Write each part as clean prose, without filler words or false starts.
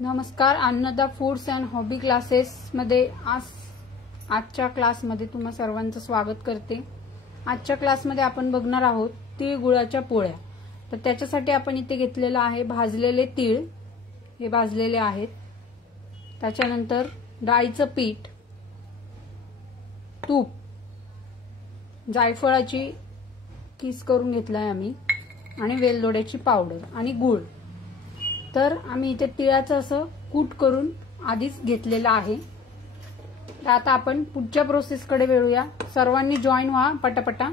नमस्कार, Annada foods and hobby classes मध्ये आजच्या क्लासमध्ये तुम्हा सर्वांचं स्वागत करते। आजच्या क्लासमध्ये आपण बघणार आहोत तीळ गुळाच्या पोळ्या। तर त्याच्यासाठी आपण इथे घेतलेला आहे भाजलेले तीळ, हे भाजलेले आहेत। त्याच्यानंतर डाळीचं पीठ, तूप, जायफळाची किस करून घेतलाय आम्ही, आणि वेलदोड्याची पावडर आणि गूळ। तर आम्ही इथे तिळाचं असं कूट करून आधीच घेतलेलं आहे। तर आता आपण पुढच्या प्रोसेसकडे वळूया। सर्वांनी जॉइन व्हा पटापटा,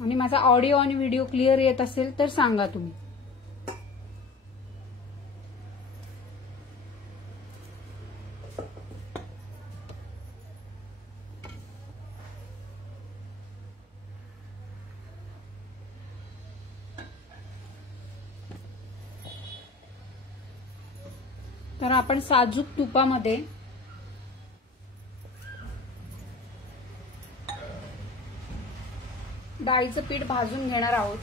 आणि माझा ऑडिओ आणि व्हिडिओ क्लिअर येत असेल तर सांगा तुम्ही। तर आपण साजूक तुपामध्ये डाळीचं पीठ भाजून घेणार आहोत।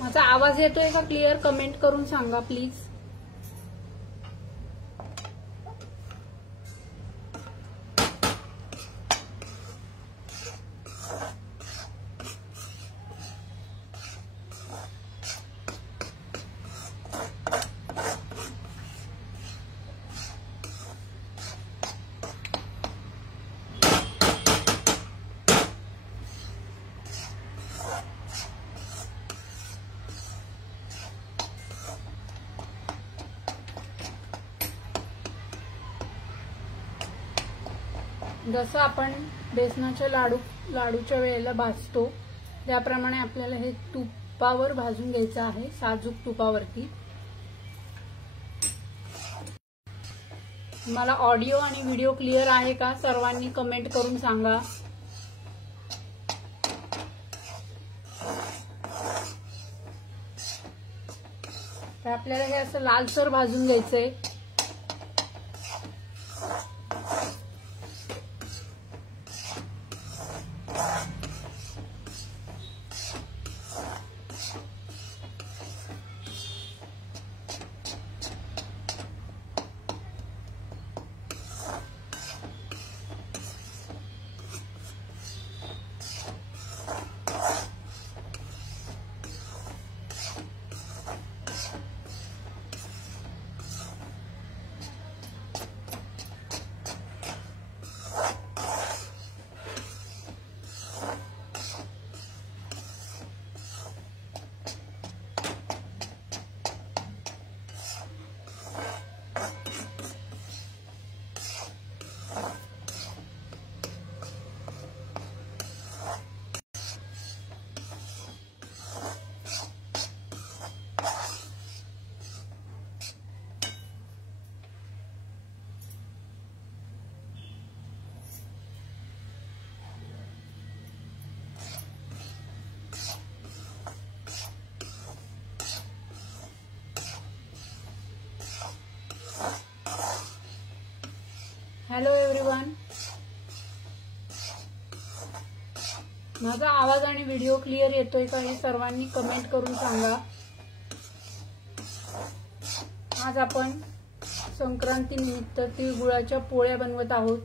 माझा आवाज येतोय का क्लिअर? कमेंट करून सांगा प्लीज। जसं आपण बेसनाच्या लाडूच्या वेळेला भाजतो त्याप्रमाणे आपल्याला हे तुपावर भाजून घ्यायचं आहे, साजूक तुपावरती। मला ऑडिओ आणि व्हिडिओ क्लिअर आहे का? सर्वांनी कमेंट करून सांगा। तर आपल्याला हे असं लालसर भाजून घ्यायचंय। हॅलो एव्हरीवन, माझा आवाज आणि व्हिडिओ क्लिअर येतोय का हे सर्वांनी कमेंट करून सांगा। आज आपण संक्रांती निमित्त तिळगुळाच्या पोळ्या बनवत आहोत।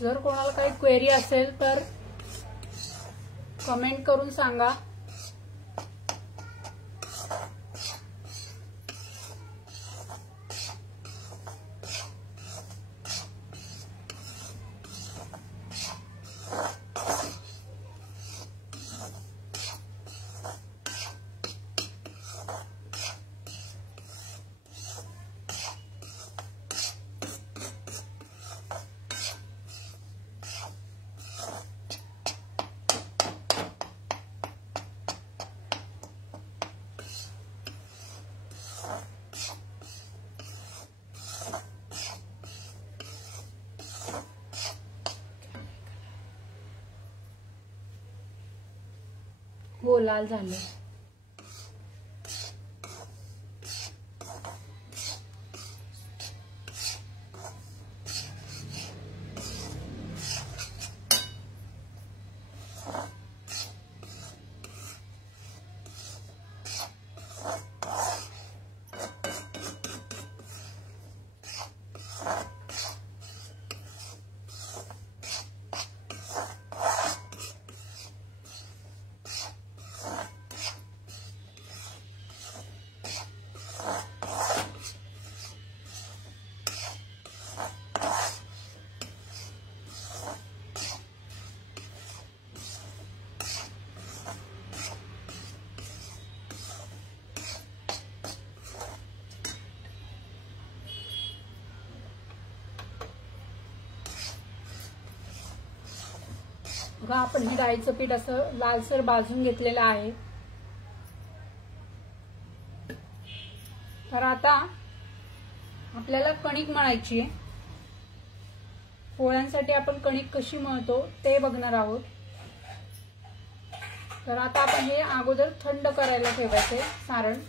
जर कोणाला काही क्वेरी असेल तर कमेंट करून सांगा. हो, लाल झालं. बघा, आपण हे डाळीचं पीठ असं लालसर भाजून घेतलेलं आहे. तर आता आपल्याला कणिक मळायची आहे. पोळ्यांसाठी आपण कणिक कशी मळतो ते बघणार आहोत. तर आता आपण हे अगोदर थंड करायला ठेवायचे सारण.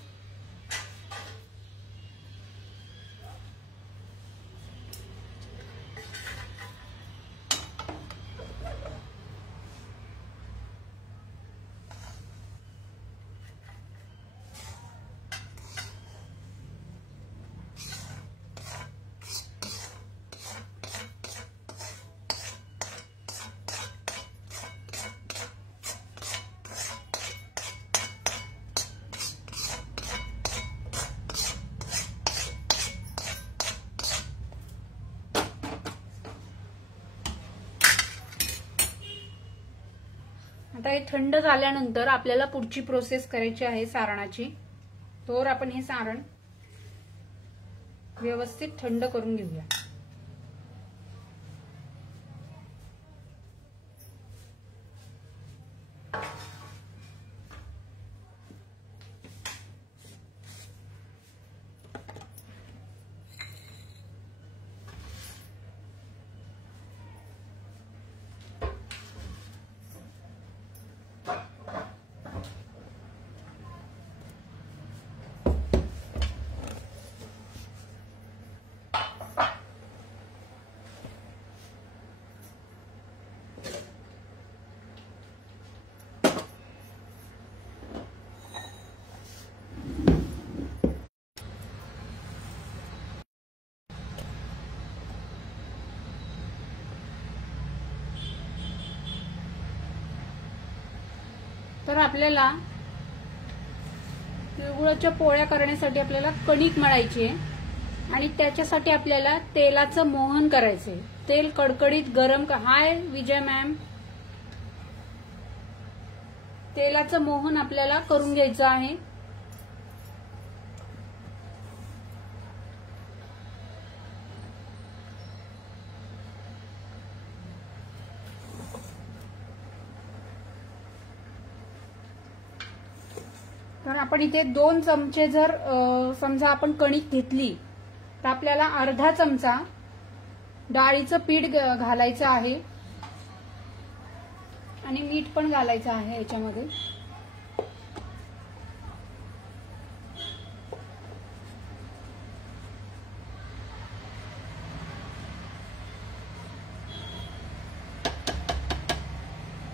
आता हे थंड झाल्यानंतर आपल्याला पुढची प्रोसेस करायची आहे सारणाची. तर आपण हे सारण व्यवस्थित थंड करून घेऊया. तर आपल्याला तिळगुळाच्या पोळ्या करण्यासाठी आपल्याला कणिक मळायची आहे आणि त्याच्यासाठी आपल्याला तेलाचं मोहन करायचंय. तेल कडकडीत गरम. हाय विजय मॅम. तेलाचं मोहन आपल्याला करून घ्यायचं आहे. तर आपण इथे 2 चमचे जर समजा आपण कणिक घेतली तर आपल्याला अर्धा चमचा डाळीचं पीठ घालायचं आहे आणि मीठ पण घालायचं आहे याच्यामध्ये.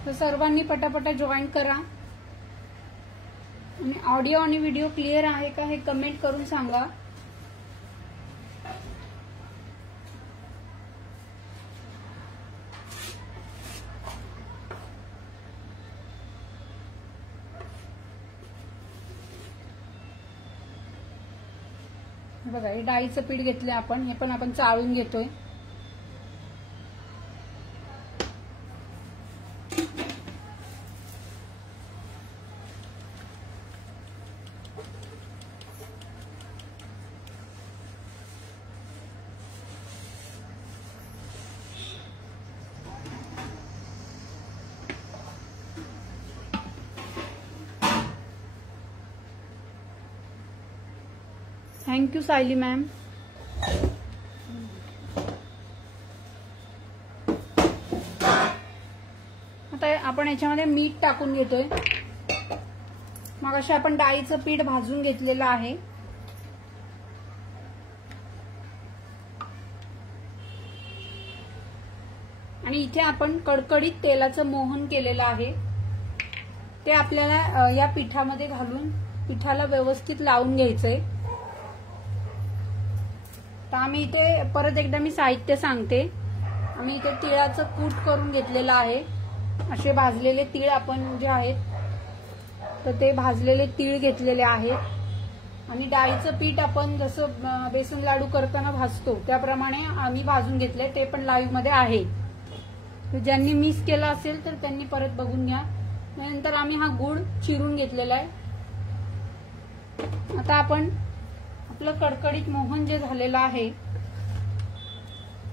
तर सर्वांनी पटापटा जॉईन करा आणि ऑडिओ आणि व्हिडिओ क्लिअर आहे का हे कमेंट करून सांगा. बघा हे डाळीचं पीठ घेतलं आपण, हे पण आपण चाळून घेतोय. Thank you Sayali ma'am. आता आपण याच्यामध्ये मीठ टाकून घेतोय. मग अशा आपण डाळीचं पीठ भाजून घेतलेलं आहे. आणि इथे आपण कडकडीत तेलाचं मोहन केलेलं आहे, ते आपल्याला या पिठामध्ये घालून पिठाला व्यवस्थित लावून घ्यायचंय. तर आम्ही इथे परत एकदा मी साहित्य सांगते. आम्ही इथे तिळाचं कूट करून घेतलेलं आहे. असे भाजलेले तीळ आपण जे आहेत तर ते भाजलेले तीळ घेतलेले आहेत. आणि डाळीचं पीठ आपण जसं बेसन लाडू करताना भाजतो त्याप्रमाणे आम्ही भाजून घेतले, ते पण लाईव्ह मध्ये आहे. तर ज्यांनी मिस केलं असेल तर त्यांनी परत बघून घ्या. त्यानंतर आम्ही हा गूळ चिरून घेतलेला आहे. आता आपण आपलं कडकडीत मोहन जे झालेलं आहे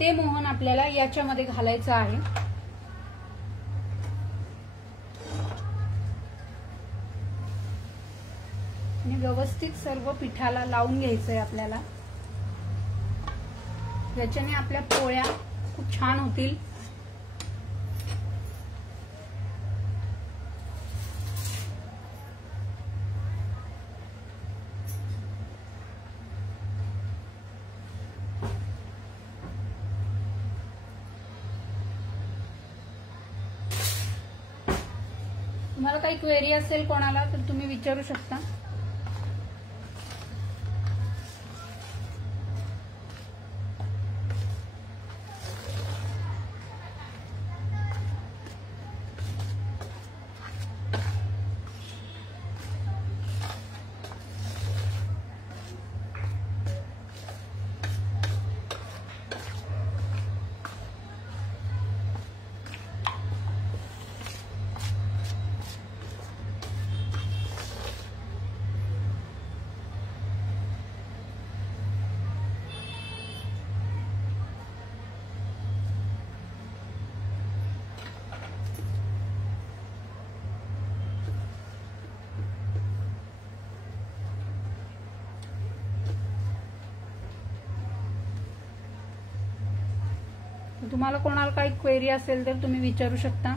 ते मोहन आपल्याला याच्यामध्ये घालायचं आहे. आणि व्यवस्थित सर्व पिठाला लावून घ्यायचंय आपल्याला. याच्याने आपल्या पोळ्या खूप छान होतील. तुम्हाला काही क्वेरी असेल कोणाला तर तुम्ही विचारू शकता. तुम्हाला कोणाला काही क्वेरी असेल तर तुम्ही विचारू शकता.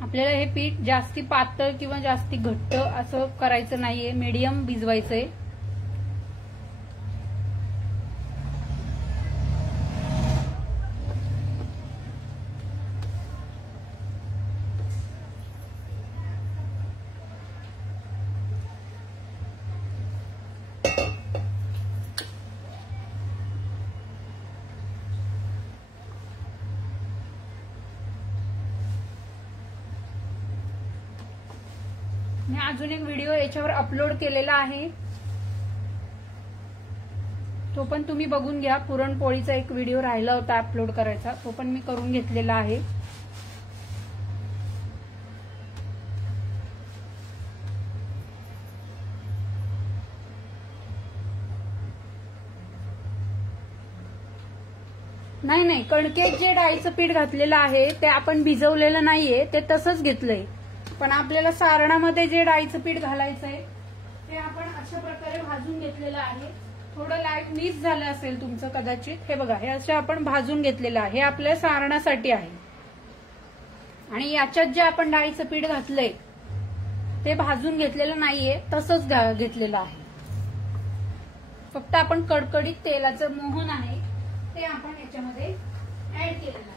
आपल्याला हे पीठ जास्ती पातळ किंवा जास्ती घट्ट असं करायचं नाहीये, मीडियम भिजवायचंय. मी अजून एक व्हिडिओ याच्यावर अपलोड केलेला आहे, तो पण तुम्ही बघून घ्या. पुरणपोळीचा एक व्हिडिओ राहिला होता अपलोड करायचा, तो पण मी करून घेतलेला आहे. नाही, कणकेत जे डाळीचं पीठ घातलेलं आहे ते आपण भिजवलेलं नाहीये, ते तसंच घेतलंय. पण आपल्याला सारणामध्ये जे डाळीचं पीठ घालायचंय ते आपण अशा प्रकारे भाजून घेतलेलं आहे. थोडं लाईट मिस झालं असेल तुमचं कदाचित. हे बघा, हे असं आपण भाजून घेतलेलं आहे, हे आपल्या सारणासाठी आहे. आणि याच्यात जे आपण डाळीचं पीठ घातलंय ते भाजून घेतलेलं नाहीये, तसंच घेतलेलं आहे. फक्त आपण कडकडीत तेलाचं मोहन आहे ते आपण याच्यामध्ये ऍड केलेलं आहे.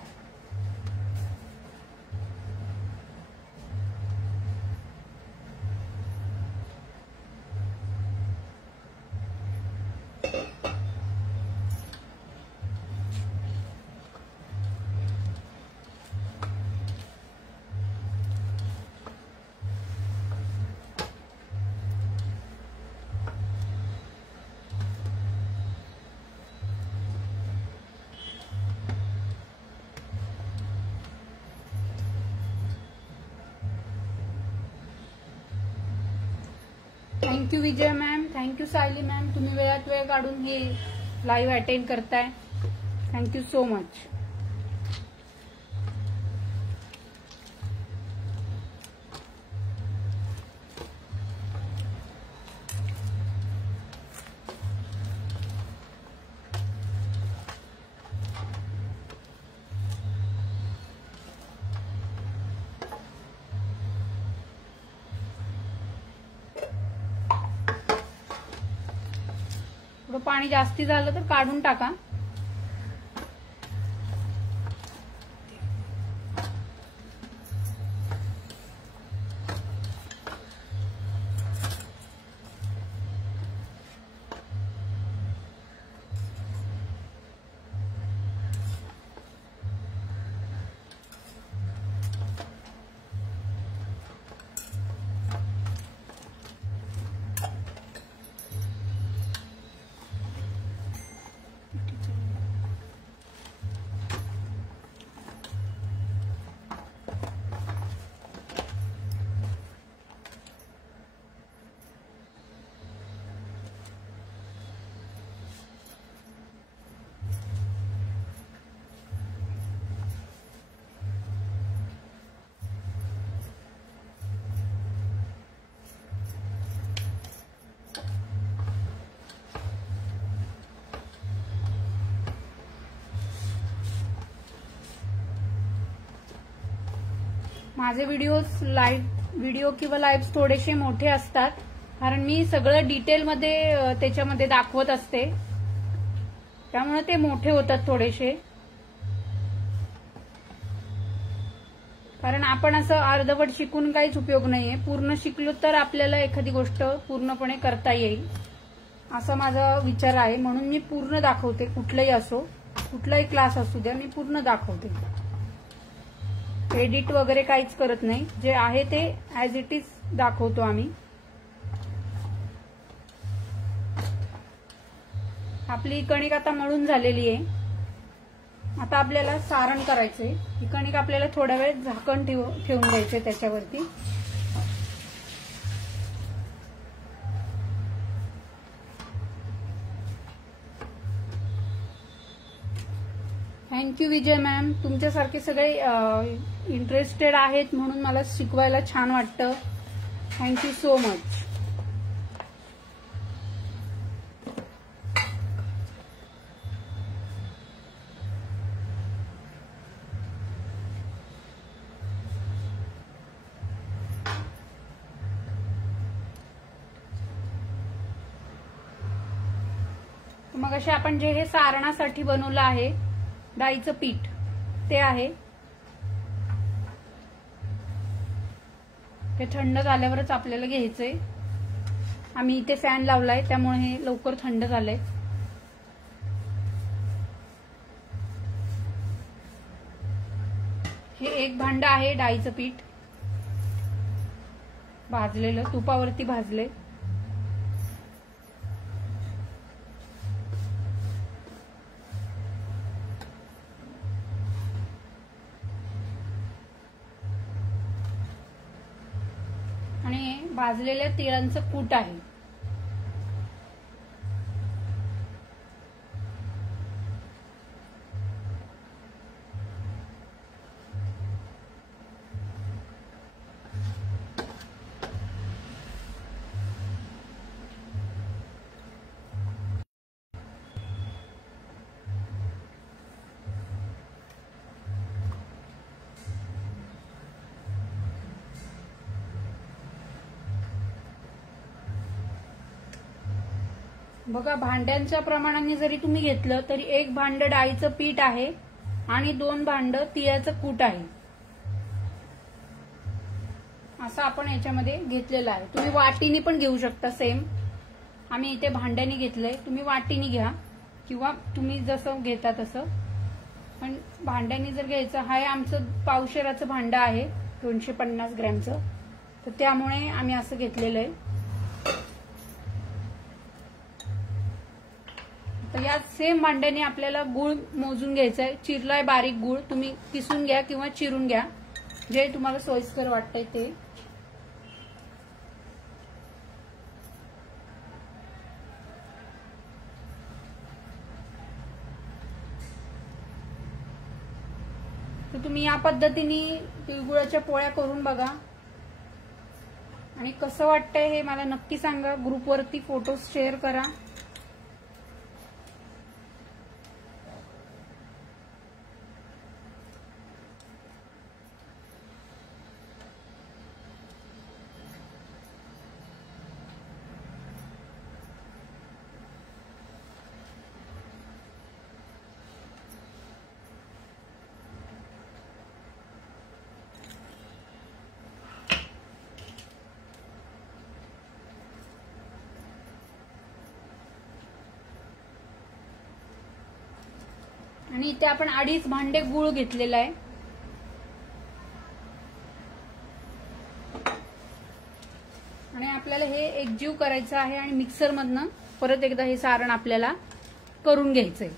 थँक्यू विजय मॅम, थँक्यू सायली मॅम, तुम्ही वेळात वेळ काढून हे लाईव्ह अटेंड करताय. Thank you so much. थोडं पाणी जास्ती झालं तर काढून टाका. माझे व्हिडिओ किंवा लाईव्ह थोडेसे मोठे असतात, कारण मी सगळं डिटेलमध्ये त्याच्यामध्ये दाखवत असते, त्यामुळे ते मोठे होतात थोडेसे. कारण आपण असं अर्धवट शिकून काहीच उपयोग नाहीये. पूर्ण शिकलो तर आपल्याला एखादी गोष्ट पूर्णपणे करता येईल, असा माझा विचार आहे. म्हणून मी पूर्ण दाखवते. कुठलाही असो, कुठलाही क्लास असू द्या, मी पूर्ण दाखवते. एडिट वगैरे काहीच करत नाही. जे आहे ते ऍज इट इज दाखवतो आम्ही. आपली कणिक आता मळून झालेली आहे. आता आपल्याला सारण करायचंय. ही कणिक आपल्याला थोडा वेळ झाकण ठेवून द्यायचंय त्याच्यावरती. थँक्यू विजय मॅम, तुमच्यासारखे सगळे इंटरेस्टेड आहेत म्हणून मला शिकवायला छान वाटतं. Thank you so much. मग असे आपण जे हे सारणासाठी बनवलं आहे डाळीचं पीठ, ते आहे. ते थंड झाल्यावरच आपल्याला घ्यायचंय. आम्ही इथे फॅन लावलाय त्यामुळे हे लवकर थंड झालंय. हे एक भांड आहे डाळीचं पीठ, भाजलेलं, तुपावरती भाजले. आणि भाजलेल्या तिळांचं कूट आहे. बघा, भांड्यांच्या प्रमाणाने जरी तुम्ही घेतलं तरी एक भांड डाळीचं पीठ आहे आणि 2 भांड तिळाचं कूट आहे. असं आपण याच्यामध्ये घेतलेलं आहे. तुम्ही वाटीने पण घेऊ शकता. सेम आम्ही इथे भांड्याने घेतलंय, तुम्ही वाटीने घ्या किंवा तुम्ही जसं घेता तसं. पण भांड्याने जर घ्यायचं, हा आमचं पावशेराचं भांड आहे 250 ग्रॅमचं, तर त्यामुळे आम्ही असं घेतलेलं आहे. तर या सेम भांड्याने आपल्याला गुळ मोजून घ्यायचा आहे. चिरलाय बारीक गुळ, तुम्ही किसून घ्या किंवा चिरून घ्या, जे तुम्हाला सोयीस्कर वाटतंय ते. तर तुम्ही या पद्धतीने तिळगुळाच्या पोळ्या करून बघा आणि कसं वाटतंय हे मला नक्की सांगा. ग्रुपवरती फोटो शेअर करा. आणि इथे आपण 2.5 भांडे गूळ घेतलेला आहे. आणि आपल्याला हे एकजीव करायचं आहे आणि मिक्सर मधनं परत एकदा हे सारण आपल्याला करून घ्यायचंय.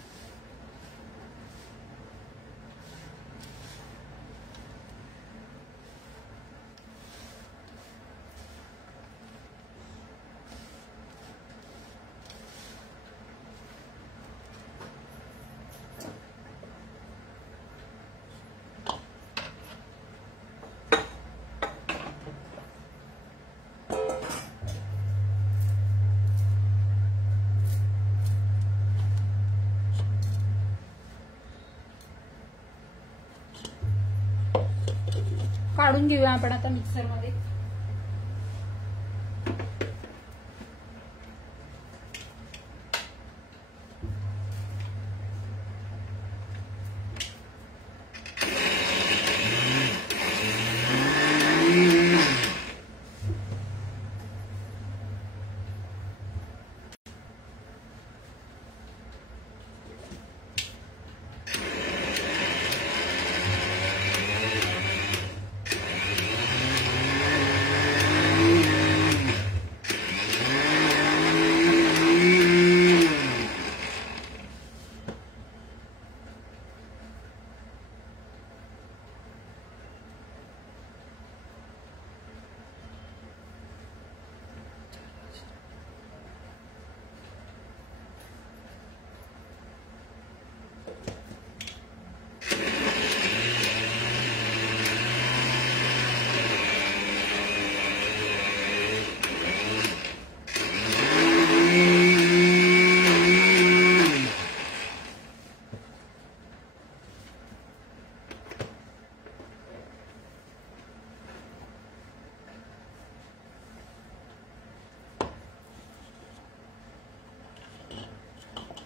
काढून घेऊया आपण आता मिक्सर मध्ये.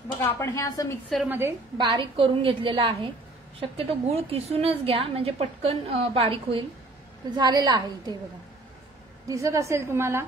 बघा आपण हे असं मिक्सर मध्ये बारीक करून घेतलेलं आहे. शक्यतो गूळ किसूनच घ्या म्हणजे पटकन बारीक होईल. तर झालेला आहे इथे बघा, दिसत असेल तुम्हाला.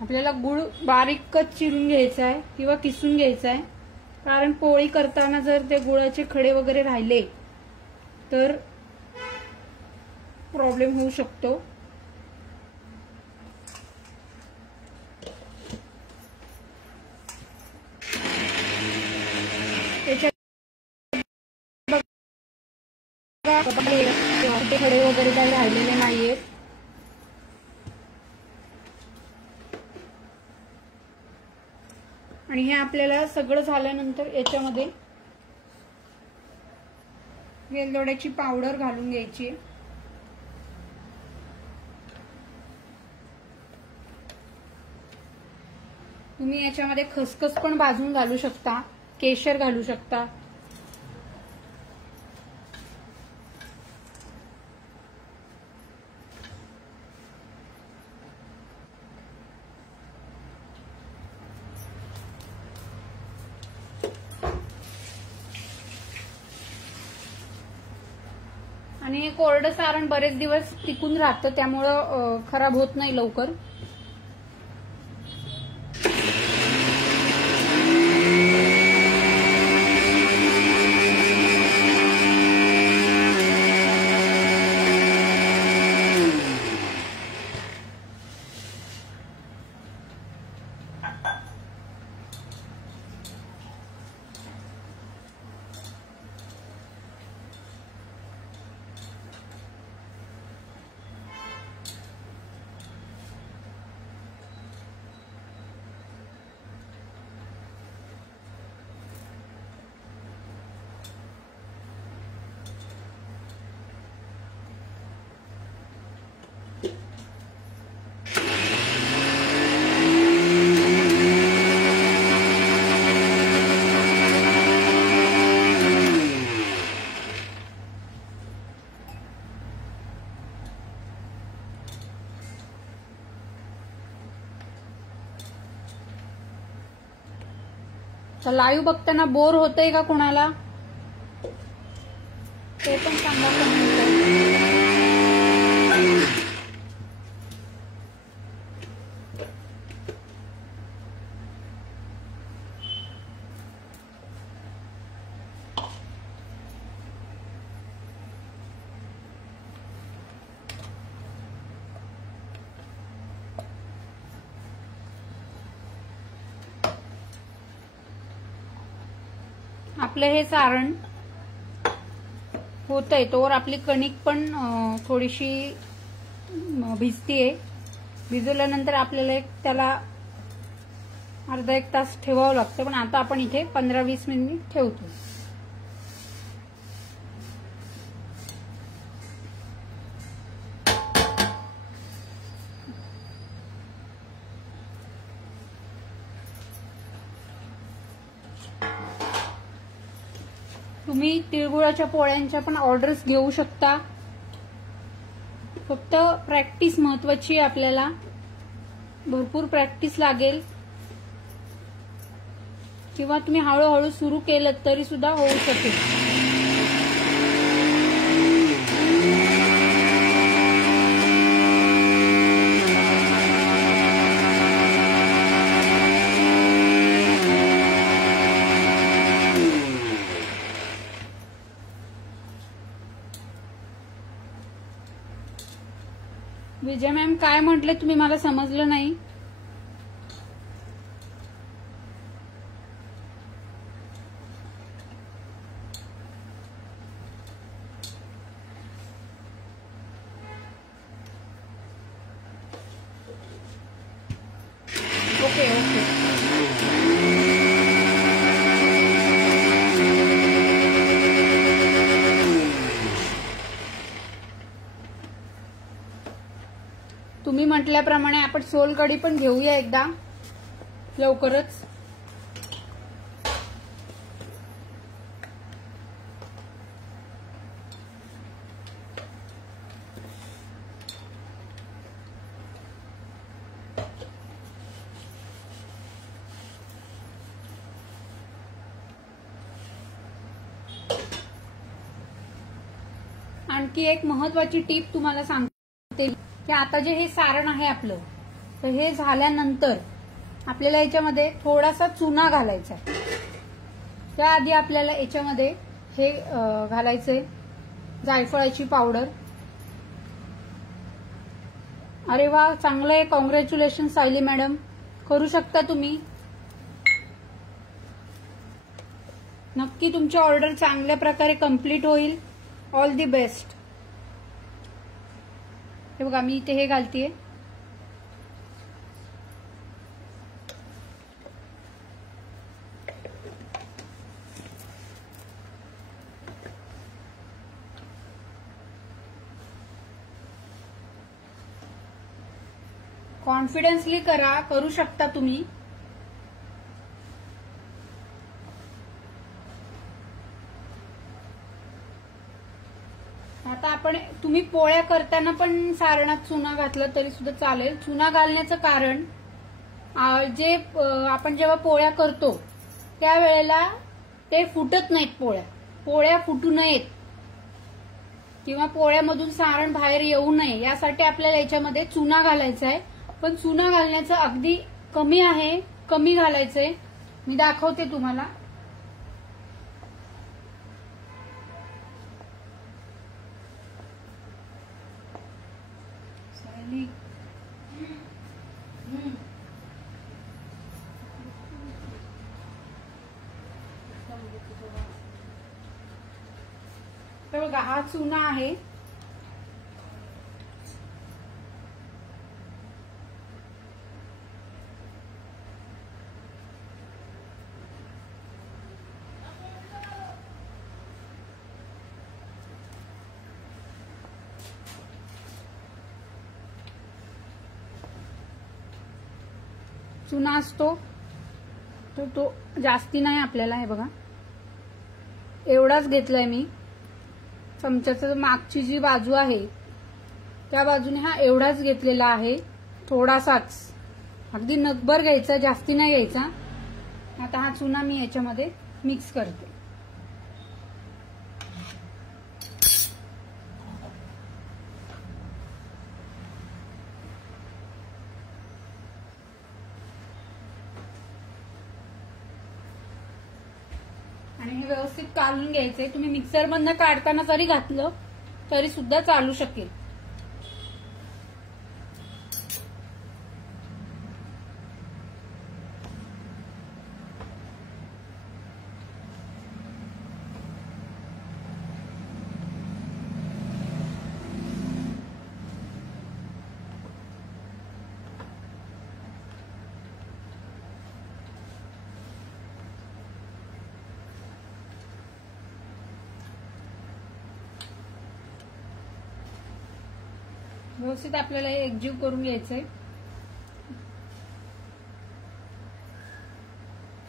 आपल्याला गुळ बारीकच चिरून घ्यायचा आहे किंवा किसून घ्यायचा आहे, कारण पोळी करताना जर ते गुळाचे खडे वगैरे राहिले तर प्रॉब्लेम होऊ शकतो. खडे वगैरे काही राहिलेले नाहीयेत. आणि हे आपल्याला सगळं झाल्यानंतर याच्यामध्ये वेलदोड्याची पावडर घालून घ्यायची. तुम्ही याच्यामध्ये खसखस पण भाजून घालू शकता, केशर घालू शकता. आणि हे कोरडं सारण बरेच दिवस टिकून राहतं, त्यामुळं खराब होत नाही लवकर. तर लाईव्ह बघताना बोर होतंय का कोणाला ते पण सांगा कमेंट करून. आपलं हे सारण होतंय तोवर आपली कणिक पण थोडीशी भिजतीये. भिजवल्यानंतर आपल्याला त्याला अर्धा एक तास ठेवावं लागतं, पण आता आपण इथे 15-20 मिनिट ठेवतो. तुम्ही तिळगुळाच्या पोळ्यांच्या पण ऑर्डर्स घेऊ शकता. फक्त प्रॅक्टिस महत्वाची आहे. आपल्याला भरपूर प्रॅक्टिस लागेल, किंवा तुम्ही हळूहळू सुरू केलं तरी सुद्धा होऊ शकेल. विजय मॅम काय म्हटले तुम्ही, मला समजलं नाही. Okay okay. बोलल्याप्रमाणे आपण सोलकढी पण घेऊया एकदा लवकरच. आणखी एक महत्वाची टीप तुम्हाला सांगते की आता जे हे सारण आहे आपलं, तर हे झाल्यानंतर आपल्याला याच्यामध्ये थोडासा चुना घालायचा आहे. त्याआधी आपल्याला याच्यामध्ये हे घालायचंय जायफळाची पावडर. अरे वा, चांगलं आहे. कॉंग्रॅच्युलेशन सायली मॅडम, करू शकता तुम्ही. नक्की तुमची ऑर्डर चांगल्या प्रकारे कंप्लीट होईल. All the best. हे बघा, मी इथे हे घालतीये. कॉन्फिडन्सली करा, करू शकता तुम्ही. आता आपण तुम्ही पोळ्या करताना पण सारणात चुना घातलं तरी सुद्धा चालेल. चुना घालण्याचं कारण जे आपण जेव्हा पोळ्या करतो त्यावेळेला ते फुटत नाहीत. पोळ्या फुटू नयेत किंवा पोळ्यामधून सारण बाहेर येऊ नये यासाठी आपल्याला याच्यामध्ये चुना घालायचा आहे. पण चुना घालण्याचं अगदी कमी आहे, कमी घालायचंय. मी दाखवते तुम्हाला. तर बघा, हा चुना आहे. चुना असतो तर तो जास्ती नाही आपल्याला. हे बघा, एवढाच घेतलाय मी. चमच्याचं मागची जी बाजू आहे त्या बाजूने हा एवढाच घेतलेला आहे. थोडासाच, अगदी नगभर घ्यायचा, जास्ती नाही घ्यायचा. आता हा चुना मी याच्यामध्ये मिक्स करते. आणि हे व्यवस्थित काढून घ्यायचंय. तुम्ही मिक्सर मधनं काढताना जरी घातलं तरी सुद्धा चालू शकेल. व्यवस्थित आपल्याला हे एकजीव करून घ्यायचंय.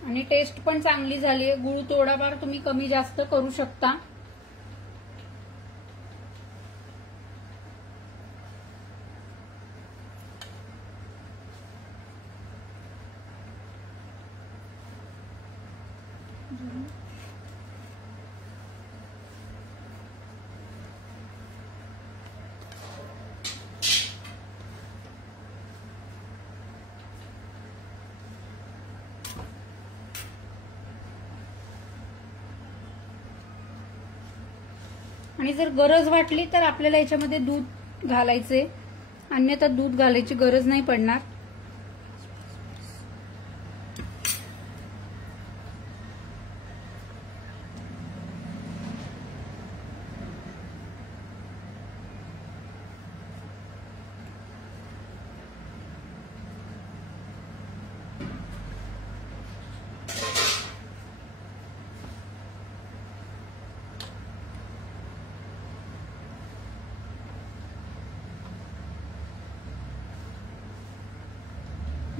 आणि टेस्ट पण चांगली झाली आहे. गुळ थोडाफार तुम्ही कमी जास्त करू शकता. आणि जर गरज वाटली तर आपल्याला याच्यामध्ये दूध घालायचे, अन्यथा दूध घालायची गरज नाही पडणार.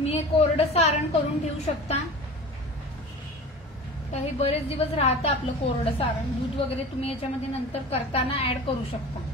मी एक कोरडं सारण करून ठेवू शकता. तर हे बरेच दिवस राहतं आपलं कोरडं सारण. दूध वगैरे तुम्ही याच्यामध्ये नंतर करताना ऍड करू शकता.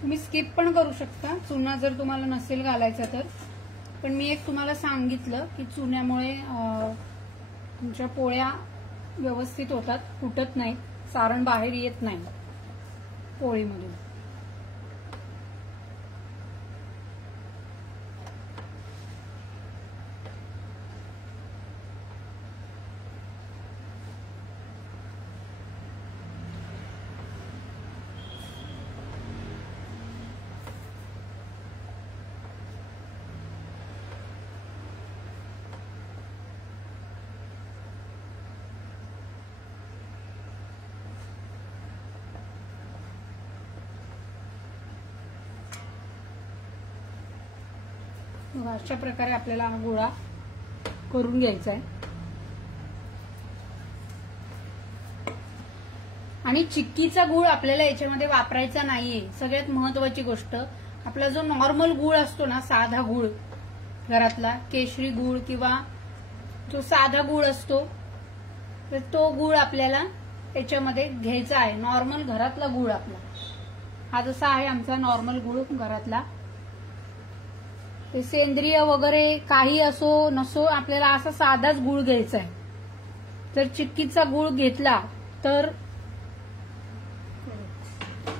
तुम्ही स्किप पण करू शकता चुना जर तुम्हाला नसेल घालायचा तर. पण मी एक तुम्हाला सांगितलं की चुन्यामुळे तुमच्या पोळ्या व्यवस्थित होतात, फुटत नाहीत, सारण बाहेर येत नाही पोळीमधून. अशा प्रकारे आपल्याला हा गोळा करून घ्यायचा आहे. आणि चिक्कीचा गूळ आपल्याला याच्यामध्ये वापरायचा नाहीये. सगळ्यात महत्वाची गोष्ट, आपला जो नॉर्मल गूळ असतो ना, साधा गूळ घरातला, केशरी गूळ किंवा जो साधा गूळ असतो, तर तो गूळ आपल्याला याच्यामध्ये घ्यायचा आहे. नॉर्मल घरातला गूळ आपला हा जसा आहे आमचा नॉर्मल गूळ घरातला, ते सेंद्रिय वगैरे काही असो नसो, आपल्याला असा साधाच गूळ घ्यायचा आहे. जर चिक्कीचा गूळ घेतला तर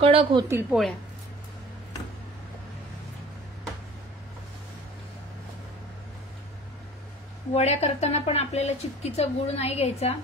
कडक होतील पोळ्या. वड्या करताना पण आपल्याला चिक्कीचा गूळ नाही घ्यायचा.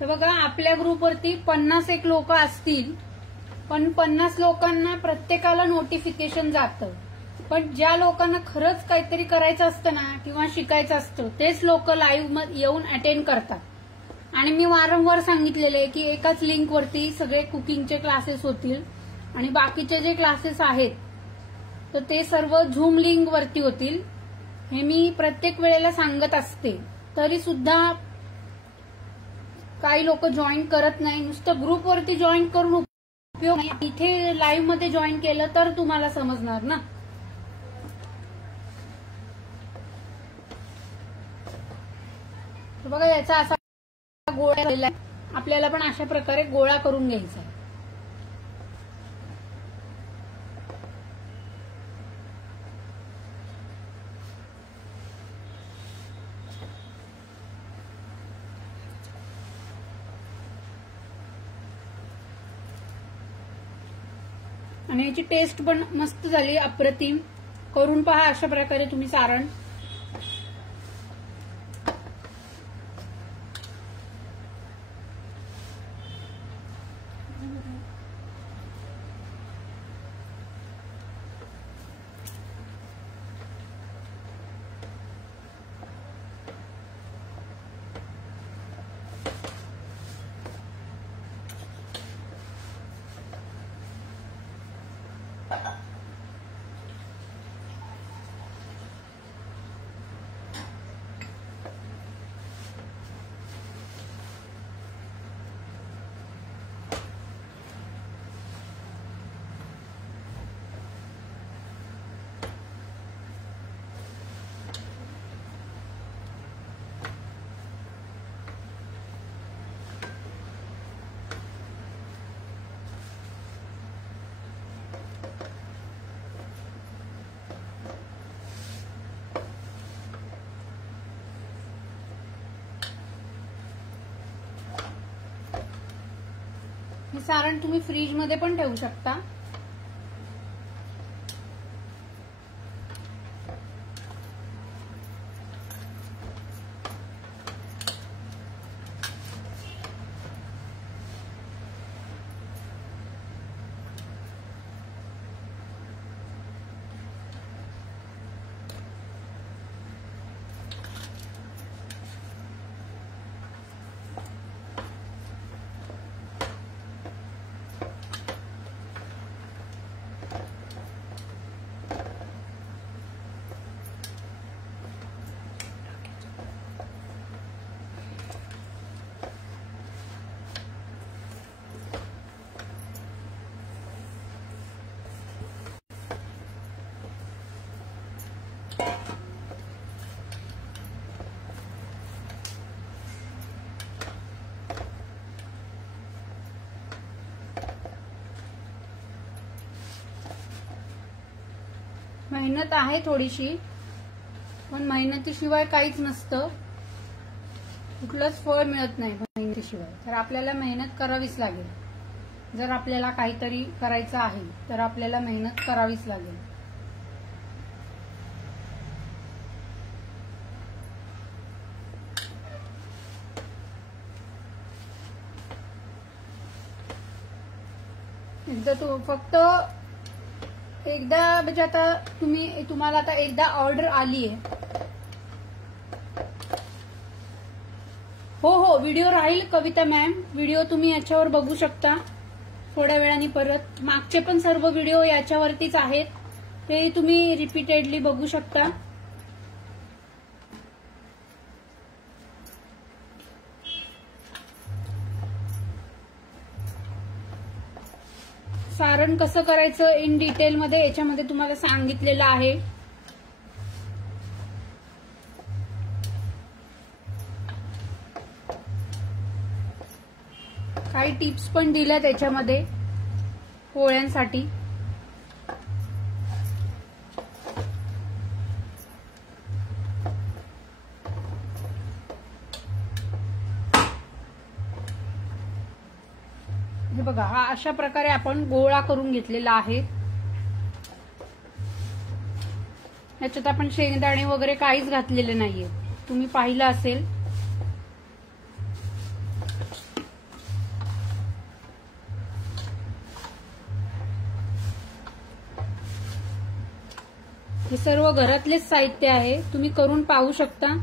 तर बघा, आपल्या ग्रुपवरती 51 लोक असतील, पण 50 लोकांना प्रत्येकाला नोटिफिकेशन जातं. पण ज्या लोकांना खरंच काहीतरी करायचं असतं ना किंवा शिकायचं असतं, तेच लोक लाईव्ह येऊन अटेंड करतात. आणि मी वारंवार सांगितलेलं आहे की एकाच लिंकवरती सगळे कुकिंगचे क्लासेस होतील आणि बाकीचे जे क्लासेस आहेत तर ते सर्व झूम लिंक वरती होतील. हे मी प्रत्येक वेळेला सांगत असते, तरी सुद्धा काही लोक जॉईन करत नाही. नुसतं ग्रुपवरती जॉईन करून उपयोग नाही, इथे लाईव्ह मध्ये जॉईन केलं तर तुम्हाला समजणार ना. बघा, याचा असा गोळा झालेला आहे. आपल्याला पण अशा प्रकारे गोळा करून घ्यायचा आहे. आणि याची टेस्ट पण मस्त झाली, अप्रतिम. करून पहा अशा प्रकारे तुम्ही सारण. सारण तुम्ही फ्रीज मध्ये पण ठेवू शकता. मेहनत आहे थोडीशी, पण मेहनतीशिवाय काहीच नसतं. कुठलंच फळ मिळत नाही मेहनतीशिवाय. तर आपल्याला मेहनत करावीच लागेल. जर आपल्याला काहीतरी करायचं आहे तर आपल्याला मेहनत करावीच लागेल. फक्त एकदा म्हणजे आता तुम्हाला आता एकदा ऑर्डर आली आहे. हो व्हिडिओ राहील कविता मॅम. व्हिडिओ तुम्ही याच्यावर बघू शकता थोड्या वेळाने परत. मागचे पण सर्व व्हिडिओ याच्यावरतीच आहेत, ते तुम्ही रिपीटेडली बघू शकता. सारण कसं करायचं इन डिटेल मध्ये याच्यामध्ये तुम्हाला सांगितलेलं आहे. काही टिप्स पण दिल्या त्याच्यामध्ये पोळ्यांसाठी. हे बघा, हा अशा प्रकारे आपण गोळा करून घेतलेला आहे. याच्यात आपण शेंगदाणे वगैरे काहीच घातलेले नाहीये, तुम्ही पाहिलं असेल. हे सर्व घरातलेच साहित्य आहे, तुम्ही करून पाहू शकता.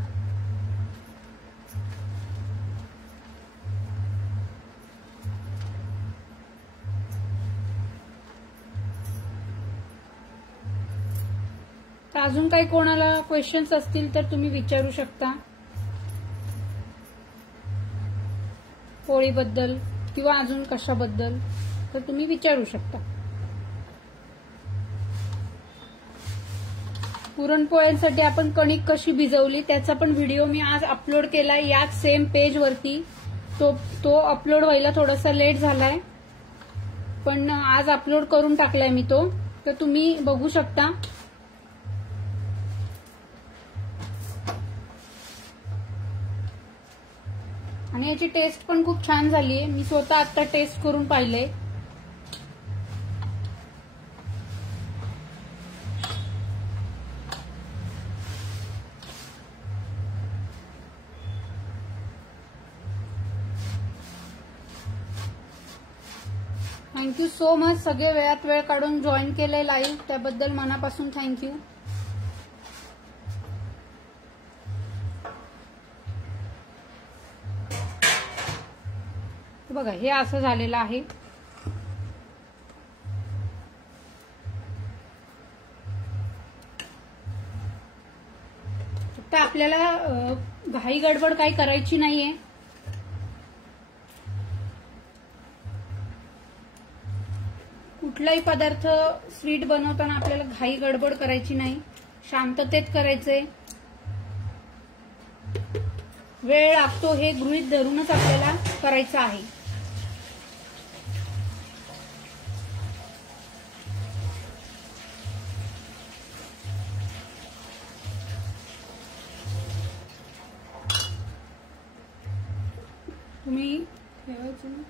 अजून काही कोणाला क्वेश्चन्स असतील तर तुम्ही विचारू शकता पोळीबद्दल किंवा अजून कशाबद्दल, तर तुम्ही विचारू शकता. पुरणपोळ्यांसाठी आपण कणिक कशी भिजवली त्याचा पण व्हिडिओ मी आज अपलोड केलाय याच सेम पेज वरती. तो अपलोड व्हायला थोडासा लेट झालाय, पण आज अपलोड करून टाकलाय मी तो, तर तुम्ही बघू शकता. आणि याची टेस्ट पण खूप छान झाली आहे. मी स्वतः आता टेस्ट करून पाहिले. Thank you so much. सगळे वेळात वेळ काढून जॉईन केलंय लाईव्ह, त्याबद्दल मनापासून थँक्यू. बघा, हे असं झालेलं आहे. फक्त आपल्याला घाई गडबड काही करायची नाहीये. कुठलाही पदार्थ स्वीट बनवताना आपल्याला घाई गडबड करायची नाही, शांततेत करायचंय. वेळ लागतो हे गृहीत धरूनच आपल्याला करायचं आहे. तुम्ही ठेवायचं ना.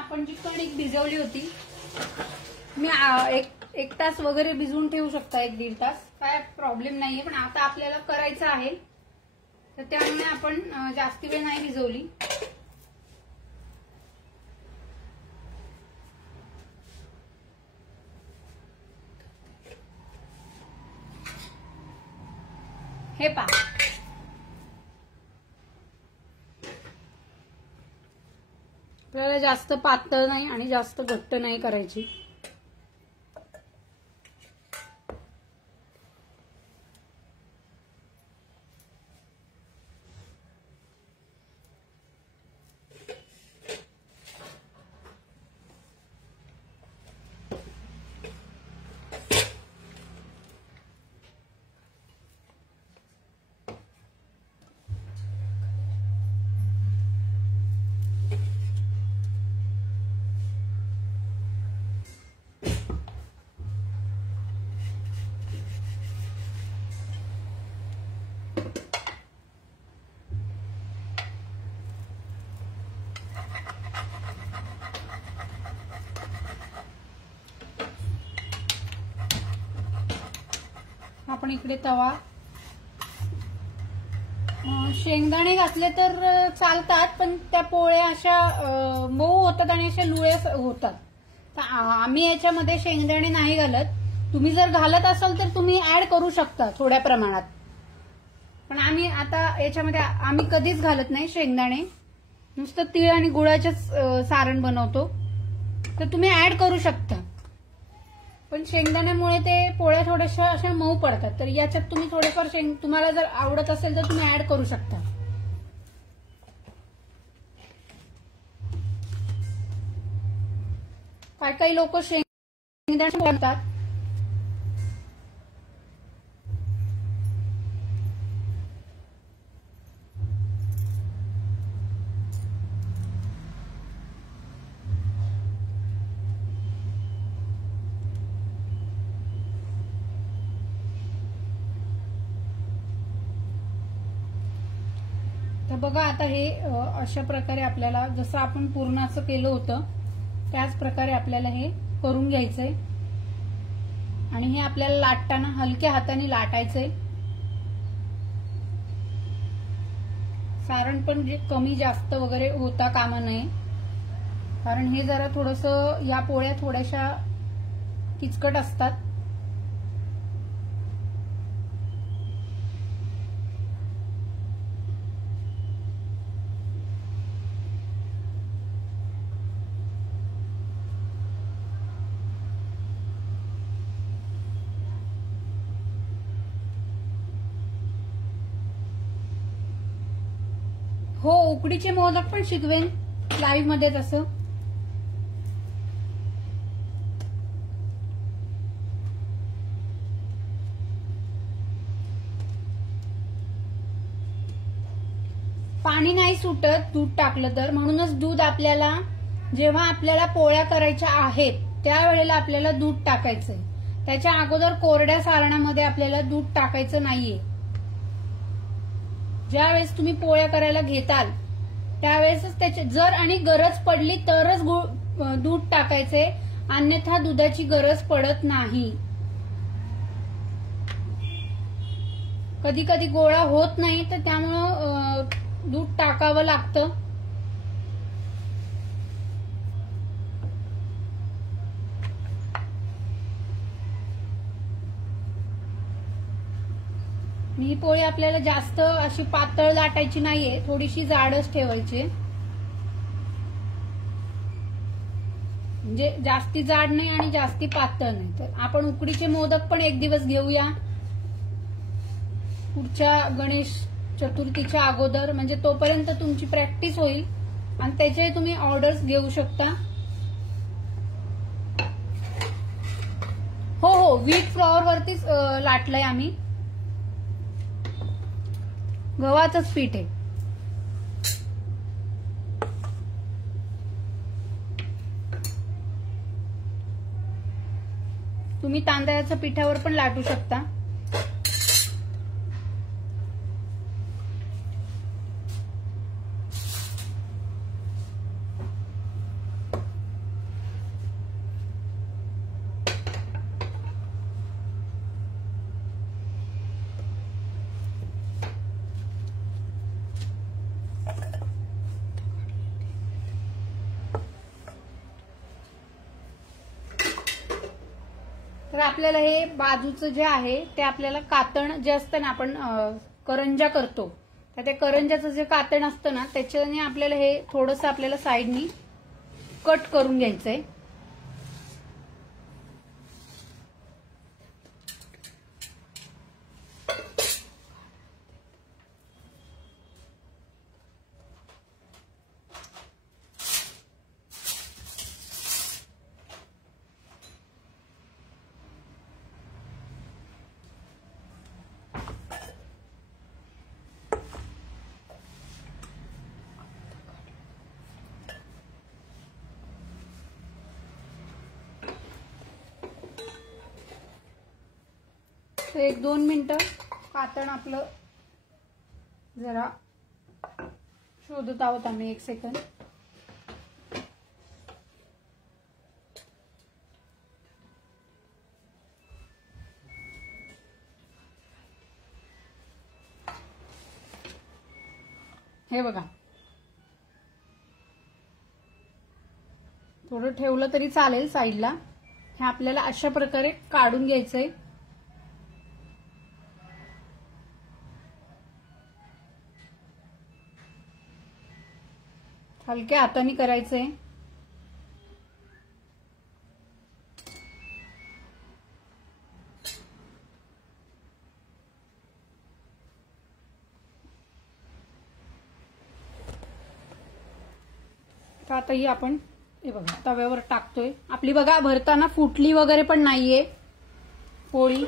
आपण जी कणिक भिजवली होती, मी एक तास वगैरे भिजवून ठेवू शकता, 1-1.5 तास, काय प्रॉब्लेम नाहीये. पण आता आपल्याला करायचं आहे तर त्यामुळे आपण जास्ती वेळ नाही भिजवली. हे पहा, आपल्याला जास्त पातळ नाही आणि जास्त घट्ट नाही करायची. आपण इकडे तवा, शेंगदाणे घातले तर चालतात, पण त्या पोळ्या अशा मऊ होतात आणि अशा लुळे होतात. तर आम्ही याच्यामध्ये शेंगदाणे नाही घालत. तुम्ही जर घालत असाल तर तुम्ही ऍड करू शकता थोड्या प्रमाणात, पण आम्ही आता याच्यामध्ये आम्ही कधीच घालत नाही शेंगदाणे. नुसतं तीळ आणि गुळाचेच सारण बनवतो, तर तुम्ही ऍड करू शकता. पण शेंगदाण्यामुळे ते पोळ्या थोड्याशा अशा मऊ पडतात, तर याच्यात तुम्ही थोडेफार तुम्हाला जर आवडत असेल तर तुम्ही ऍड करू शकता. काही लोक शेंगदाणे घालतात. तर बघा, आता हे अशा प्रकारे आपल्याला, जसं आपण पुरणाचं केलं होतं त्याच प्रकारे आपल्याला हे करून घ्यायचंय. आणि हे आपल्याला लाटताना हलक्या हाताने लाटायचंय. सारण पण जे कमी जास्त वगैरे होता कामा नये, कारण हे जरा थोडंसं, या पोळ्या थोड्याशा किचकट असतात. हो, उकडीचे मोदक पण शिकवेन लाईव्ह मध्ये. तसं पाणी नाही सुटत दूध टाकलं तर, म्हणूनच दूध आपल्याला, जेव्हा आपल्याला पोळ्या करायच्या आहेत त्यावेळेला आपल्याला दूध टाकायचंय. त्याच्या अगोदर कोरड्या सारणामध्ये आपल्याला दूध टाकायचं नाहीये. ज्यावेळेस तुम्ही पोळ्या करायला घेताल त्यावेळेसच त्याची जर आणि गरज पडली तरच दूध टाकायचे, अन्यथा दुधाची गरज पडत नाही. कधी कधी गोळा होत नाही, तर त्यामुळं दूध टाकावं लागतं. ही पोळी आपल्याला जास्त अशी पातळ लाटायची नाहीये, थोडीशी जाडच ठेवायची. म्हणजे जास्ती जाड नाही आणि जास्ती पातळ नाही. तर आपण उकडीचे मोदक पण एक दिवस घेऊया पुढच्या गणेश चतुर्थीच्या अगोदर, म्हणजे तोपर्यंत तुमची प्रॅक्टिस होईल आणि त्याचे तुम्ही ऑर्डर्स घेऊ शकता. हो हो, व्हीट फ्लॉवर वरतीच लाटलंय आम्ही, गव्हाचंच पीठ आहे. तुम्ही तांदळाच्या पिठावर पण लाटू शकता. तर आपल्याला हे बाजूचं जे आहे ते आपल्याला कातण जे असतं ना, आपण करंजा करतो, तर त्या करंजाचं जे कातण असतं ना, त्याच्याने आपल्याला हे थोडंसं आपल्याला साईडनी कट करून घ्यायचंय. तर 1-2 मिनिटं कातण आपलं जरा शोधत आहोत आम्ही. 1 सेकंद. हे बघा, थोडं ठेवलं तरी चालेल साईडला. हे आपल्याला अशा प्रकारे काढून घ्यायचंय. हलक्या हाताने करायचंय. तर आता ही आपण हे बघा तव्यावर टाकतोय. आपली बघा भरताना फुटली वगैरे पण नाहीये पोळी.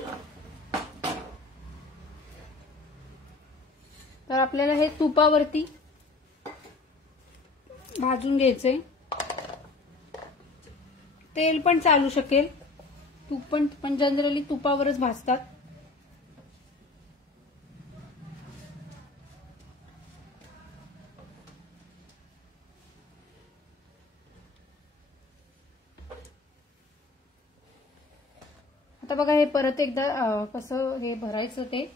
तर आपल्याला हे तुपावरती भाजून घ्यायचंय. तेल पण चालू शकेल, तूप पण जनरली तुपावरच भाजतात. आता बघा हे परत एकदा कसं हे भरायचं ते.